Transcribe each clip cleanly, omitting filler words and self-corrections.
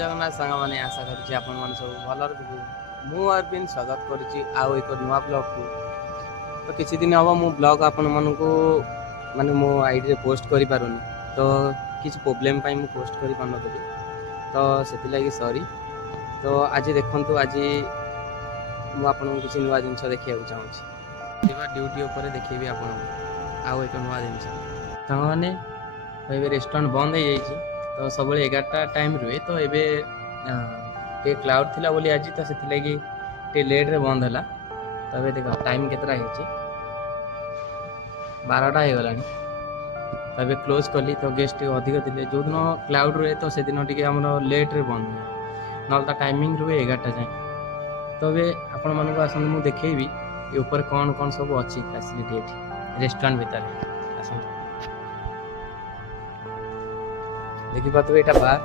ଜଗନ୍ନାଥ ସାଙ୍ଗମାନେ ଆଶା କରୁଛି ଆପଣମାନେ ସବୁ ଭଲରେ ଥିବେ। ମୁଁ ଅରବିନ୍ଦ ସ୍ୱାଗତ କରୁଛି ଆଉ ଏକ ନୂଆ ବ୍ଲଗ୍କୁ। ତ କିଛି ଦିନ ହେବ ମୁଁ ବ୍ଲଗ୍ ଆପଣମାନଙ୍କୁ ମାନେ ମୋ ଆଇଡ଼ିରେ ପୋଷ୍ଟ କରିପାରୁନି, ତ କିଛି ପ୍ରୋବ୍ଲେମ୍ ପାଇଁ ମୁଁ ପୋଷ୍ଟ କରିପାରୁନଥିଲି, ତ ସେଥିଲାଗି ସରି। ତ ଆଜି ଦେଖନ୍ତୁ, ଆଜି ମୁଁ ଆପଣଙ୍କୁ କିଛି ନୂଆ ଜିନିଷ ଦେଖାଇବାକୁ ଚାହୁଁଛି। ଥିବା ଡ୍ୟୁଟି ଉପରେ ଦେଖେଇବି ଆପଣଙ୍କୁ ଆଉ ଏକ ନୂଆ ଜିନିଷ। ସାଙ୍ଗମାନେ ଏବେ ରେଷ୍ଟୁରାଣ୍ଟ ବନ୍ଦ ହେଇଯାଇଛି, ତ ସବୁବେଳେ 11ଟା ଟାଇମ୍ ରୁହେ, ତ ଏବେ ଟିକେ କ୍ଲାଉଡ୍ ଥିଲା ବୋଲି ଆଜି, ତ ସେଥିଲାଗି ଟିକେ ଲେଟ୍ରେ ବନ୍ଦ ହେଲା। ତ ଏବେ ଦେଖ ଟାଇମ୍ କେତେଟା ହେଇଛି, 12ଟା ହେଇଗଲାଣି। ତ ଏବେ କ୍ଲୋଜ୍ କଲି, ତ ଗେଷ୍ଟ ଟିକେ ଅଧିକ ଥିଲେ। ଯେଉଁଦିନ କ୍ଲାଉଡ୍ ରୁହେ ତ ସେଦିନ ଟିକେ ଆମର ଲେଟ୍ରେ ବନ୍ଦ ହୁଏ, ନହେଲେ ତା ଟାଇମିଂ ରୁହେ 11ଟା ଯାଏଁ। ତ ଏବେ ଆପଣମାନଙ୍କୁ ଆସନ୍ତୁ ମୁଁ ଦେଖେଇବି ଏ ଉପରେ କ'ଣ କ'ଣ ସବୁ ଅଛି ଫ୍ୟାସିଲିଟି ଏଠି ରେଷ୍ଟୁରାଣ୍ଟ ଭିତରେ। ଆସନ୍ତୁ ଦେଖିପାରୁଥିବେ, ଏଇଟା ବାର୍।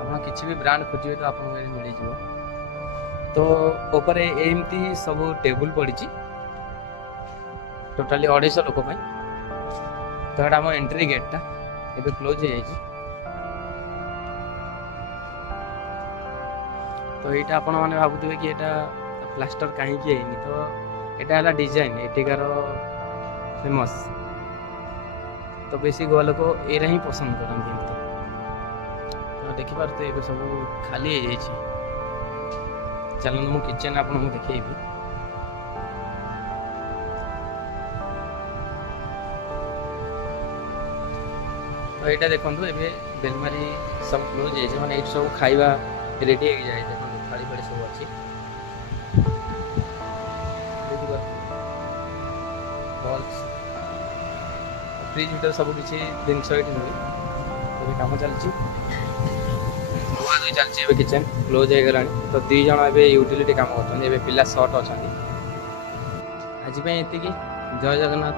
ଆପଣ କିଛି ବି ବ୍ରାଣ୍ଡ ଖୋଜିବେ ତ ଆପଣଙ୍କୁ ଏଠି ମିଳିଯିବ। ତ ଉପରେ ଏମିତି ସବୁ ଟେବୁଲ ପଡ଼ିଛି, ଟୋଟାଲି 250 ଲୋକ ପାଇଁ। ତ ଏଇଟା ଆମ ଏଣ୍ଟ୍ରି ଗେଟ୍ଟା, ଏବେ କ୍ଲୋଜ୍ ହେଇଯାଇଛି। ତ ଏଇଟା ଆପଣମାନେ ଭାବୁଥିବେ କି ଏଇଟା ପ୍ଲାଷ୍ଟର କାହିଁକି ହେଇନି, ତ ଏଇଟା ହେଲା ଡିଜାଇନ୍ ଏଠିକାର ଫେମସ୍। ତ ବେଶୀ ଗୋଆ ଲୋକ ଏଇଟା ହିଁ ପସନ୍ଦ କରନ୍ତି ଏମିତି। ତ ଦେଖିପାରୁଥିବେ ଏବେ ସବୁ ଖାଲି ହେଇଯାଇଛି। ଚାଲନ୍ତୁ ମୁଁ କିଚେନ୍ ଆପଣଙ୍କୁ ଦେଖେଇବି। ତ ଏଇଟା ଦେଖନ୍ତୁ, ଏବେ ବେଲମାରୀ ସବୁ କ୍ଲୋଜ୍ ହେଇଯାଇଛି, ମାନେ ଏଇଠି ସବୁ ଖାଇବା ରେଡ଼ି ହେଇଯାଏ। ଦେଖନ୍ତୁ ଥାଳି ଫାଳି ସବୁ ଅଛି, ବଲ୍ସ ଫ୍ରିଜ୍ ଭିତରେ ସବୁ କିଛି ଜିନିଷ ଏଠି ରୁହେ। ଏବେ କାମ ଚାଲିଛି, ଧୁଆ ଧୋଇ ଚାଲିଛି। ଏବେ କିଚେନ୍ କ୍ଲୋଜ୍ ହେଇଗଲାଣି, ତ 2 ଜଣ ଏବେ ୟୁଟିଲିଟି କାମ କରୁଛନ୍ତି। ଏବେ ପିଲା ସର୍ଟ ଅଛନ୍ତି। ଆଜି ପାଇଁ ଏତିକି। ଜୟ ଜଗନ୍ନାଥ।